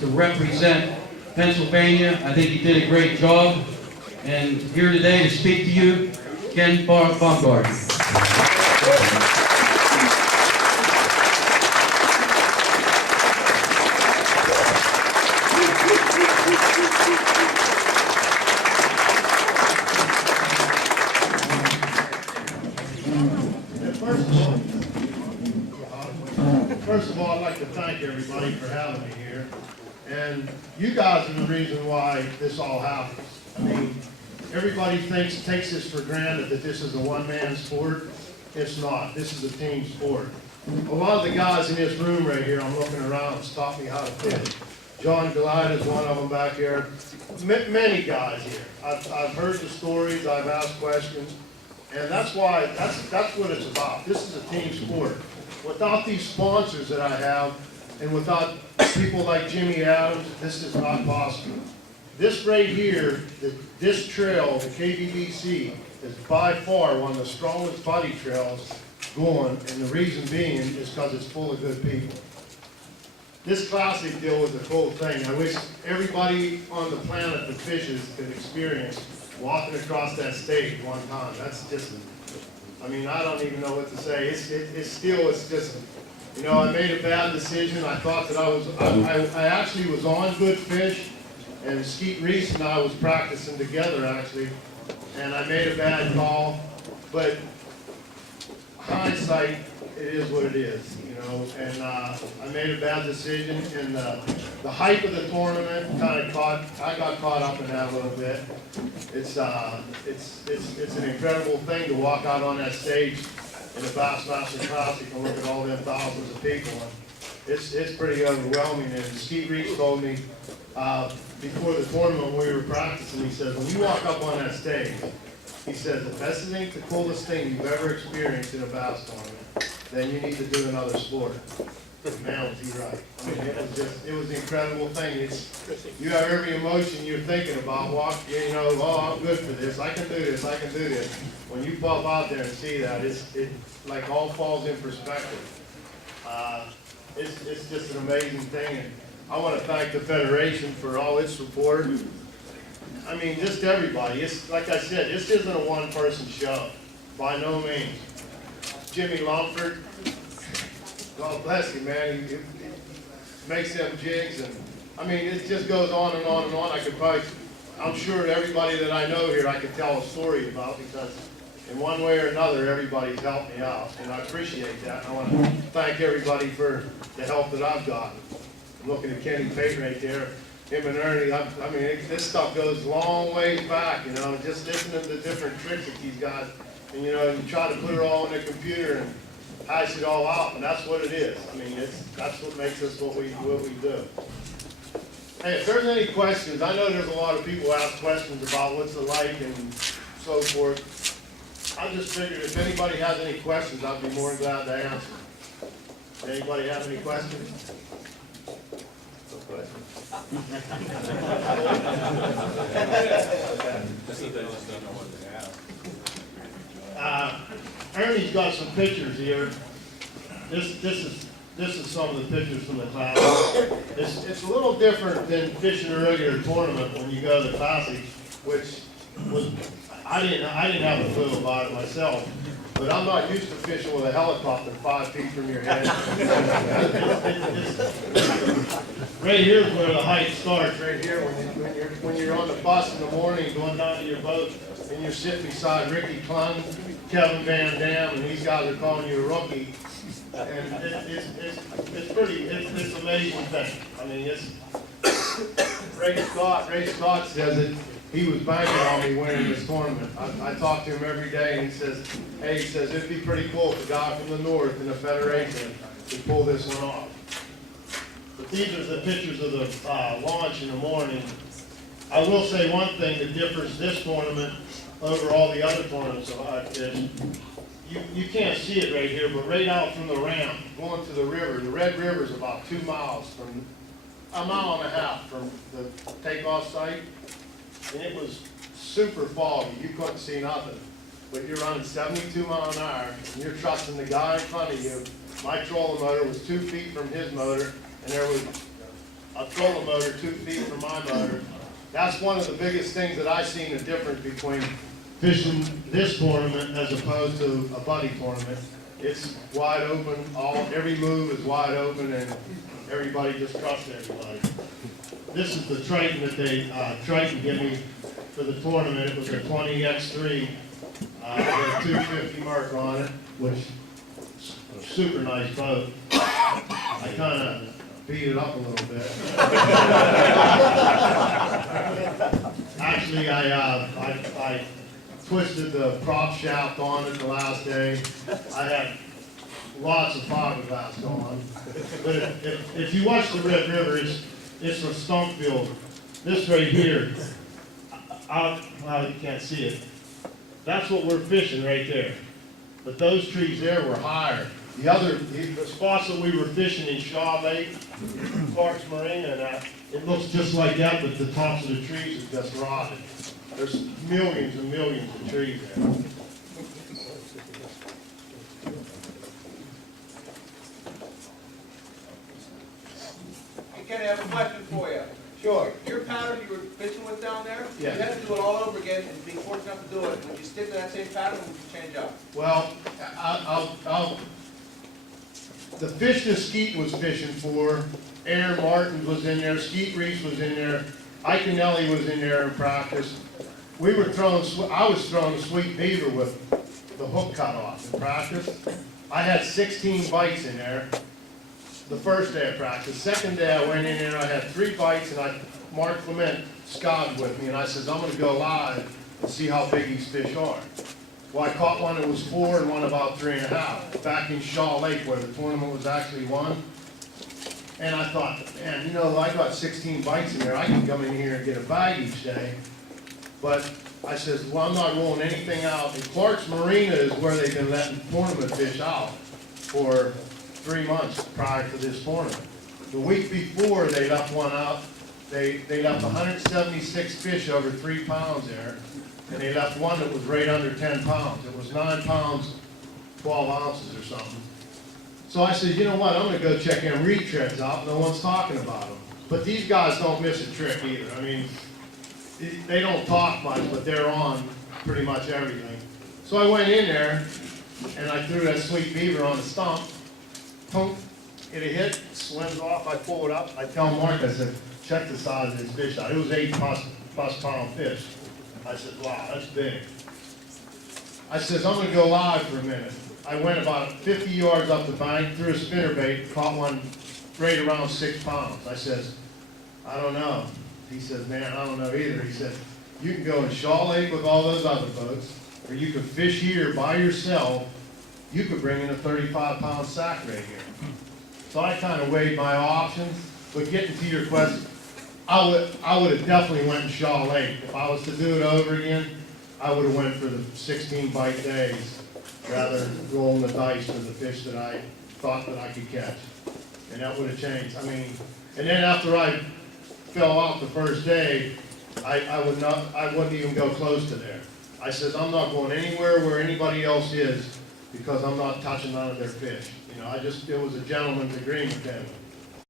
to represent Pennsylvania. I think he did a great job. And here today to speak to you, Ken Baumgardner. First of all, I'd like to thank everybody for having me here. And you guys are the reason why this all happens. I mean, everybody takes this for granted that this is a one-man sport. It's not. This is a team sport. A lot of the guys in this room right here, I'm looking around, has taught me how to fish. John Goliath is one of them back here. Many guys here. I've heard the stories, I've asked questions, and that's why, that's what it's about. This is a team sport. Without these sponsors that I have, and without people like Jimmy Adams, this is not possible. This right here, this trail, the KBBC, is by far one of the strongest buddy trails going, and the reason being is because it's full of good people. This classic deal was a cool thing. I wish everybody on the planet that fishes could experience walking across that stage one time. That's just, I mean, I don't even know what to say. It's just, you know, I made a bad decision. I thought that I actually was on good fish, and Skeet Reese and I was practicing together actually, and I made a bad call, but hindsight, it is what it is, you know, and I made a bad decision, and the hype of the tournament I got caught up in that a little bit. It's an incredible thing to walk out on that stage in the Bassmaster Classic and look at all them thousands of people. And it's pretty overwhelming. And Steve Reese told me before the tournament when we were practicing, he says, when you walk up on that stage, he says, if this ain't the coolest thing you've ever experienced in a bass tournament, then you need to do another sport. Man, was he right. I mean, it was an incredible thing. You have every emotion you're thinking about, you know, oh, I'm good for this, I can do this, I can do this. When you pop out there and see that, it like all falls in perspective. It's just an amazing thing, and I want to thank the Federation for all its support. I mean, just everybody. It's like I said, this isn't a one-person show, by no means. Jimmy Lumford, God bless you, man. He makes them jigs, and I mean, it just goes on and on and on. I'm sure everybody that I know here, I could tell a story about, because in one way or another, everybody's helped me out, and I appreciate that. I want to thank everybody for the help that I've gotten. I'm looking at Kenny Payton right there, him and Ernie. I mean, this stuff goes long ways back, you know, just listening to the different tricks that these guys, and you know, you try to put it all in the computer and hash it all out, and that's what it is. I mean, that's what makes us what we do. Hey, if there's any questions, I know there's a lot of people ask questions about what's it like and so forth. I just figured if anybody has any questions, I'd be more than glad to answer. Anybody have any questions? No questions. Ernie's got some pictures here. This is some of the pictures from the class. It's a little different than fishing a regular tournament when you go to the Classic, which was I didn't have a clue about it myself. But I'm not used to fishing with a helicopter 5 feet from your head. Right here is where the height starts. Right here, when you're on the bus in the morning, going down to your boat, and you're sitting beside Ricky Klung, Kevin Van Dam, and these guys are calling you a rookie. And it's an amazing thing. I mean, Ray Scott says it. He was banking on me winning this tournament. I talk to him every day, and he says, hey, it'd be pretty cool if a guy from the north in the Federation could pull this one off. But these are the pictures of the launch in the morning. I will say one thing that differs this tournament over all the other tournaments I've fished. You can't see it right here, but right out from the ramp, going to the river, the Red River is about 2 miles from, a mile and a half from the takeoff site. And it was super foggy, you couldn't see nothing. But you're running 72 miles an hour, and you're trusting the guy in front of you. My trolling motor was 2 feet from his motor, and there was a trolling motor 2 feet from my motor. That's one of the biggest things that I've seen the difference between fishing this tournament as opposed to a buddy tournament. It's wide open, every move is wide open, and everybody just trusts everybody. This is the Triton that they Triton gave me for the tournament. It was a 20X3 with a 250 mark on it, which is a super nice boat. I kind of beat it up a little bit. Actually, I twisted the prop shaft on it the last day. I had lots of fiberglass on. But if you watch the Red River, it's from Stumpfield. This right here, well, you can't see it. That's what we're fishing right there. But those trees there were higher. The spots that we were fishing in Shaw Lake, Clark's Marina, and that, it looks just like that, but the tops of the trees are just rotted. There's millions and millions of trees there. Hey, Kenny, I have a question for you. Sure. Your pattern you were fishing with down there, Yeah. you had to do it all over again and be fortunate enough to do it. Would you stick to that same pattern or would you change up? Well, the fish that Skeet was fishing for, Aaron Martin was in there, Skeet Reese was in there, Ike and Ellie was in there in practice. I was throwing a sweet beaver with the hook cut off in practice. I had 16 bites in there the first day of practice. Second day I went in there, I had 3 bites, and Mark Clement scouted with me, and I says, I'm gonna go live and see how big these fish are. Well, I caught one that was 4 and one about 3.5, back in Shaw Lake where the tournament was actually won. And I thought, man, you know, I got 16 bites in there, I can come in here and get a bag each day. But I says, well, I'm not rolling anything out. And Clark's Marina is where they've been letting tournament fish out for 3 months prior to this tournament. The week before they left one out, they left 176 fish over 3 pounds there, and they left one that was right under 10 pounds. It was 9 pounds, 12 ounces or something. So I said, you know what, I'm gonna go check them retreads out, no one's talking about them. But these guys don't miss a trick either. I mean, they don't talk much, but they're on pretty much everything. So I went in there, and I threw that sweet beaver on the stump. Punk, it hit, swims off, I pull it up. I tell Mark, I said, check the size of this fish out. It was 8+ pound fish. I said, wow, that's big. I says, I'm gonna go live for a minute. I went about 50 yards up the bank, threw a spinnerbait, caught one right around 6 pounds. I says, I don't know. He says, man, I don't know either. He said, you can go in Shaw Lake with all those other boats, or you can fish here by yourself. You could bring in a 35-pound sack right here. So I kind of weighed my options, but getting to your question, I would have definitely went in Shaw Lake. If I was to do it over again, I would have went for the 16 bite days rather than rolling the dice for the fish that I thought that I could catch. And that would have changed. I mean, and then after I fell out the first day, I wouldn't even go close to there. I said, I'm not going anywhere where anybody else is because I'm not touching none of their fish. You know, it was a gentleman's agreement then.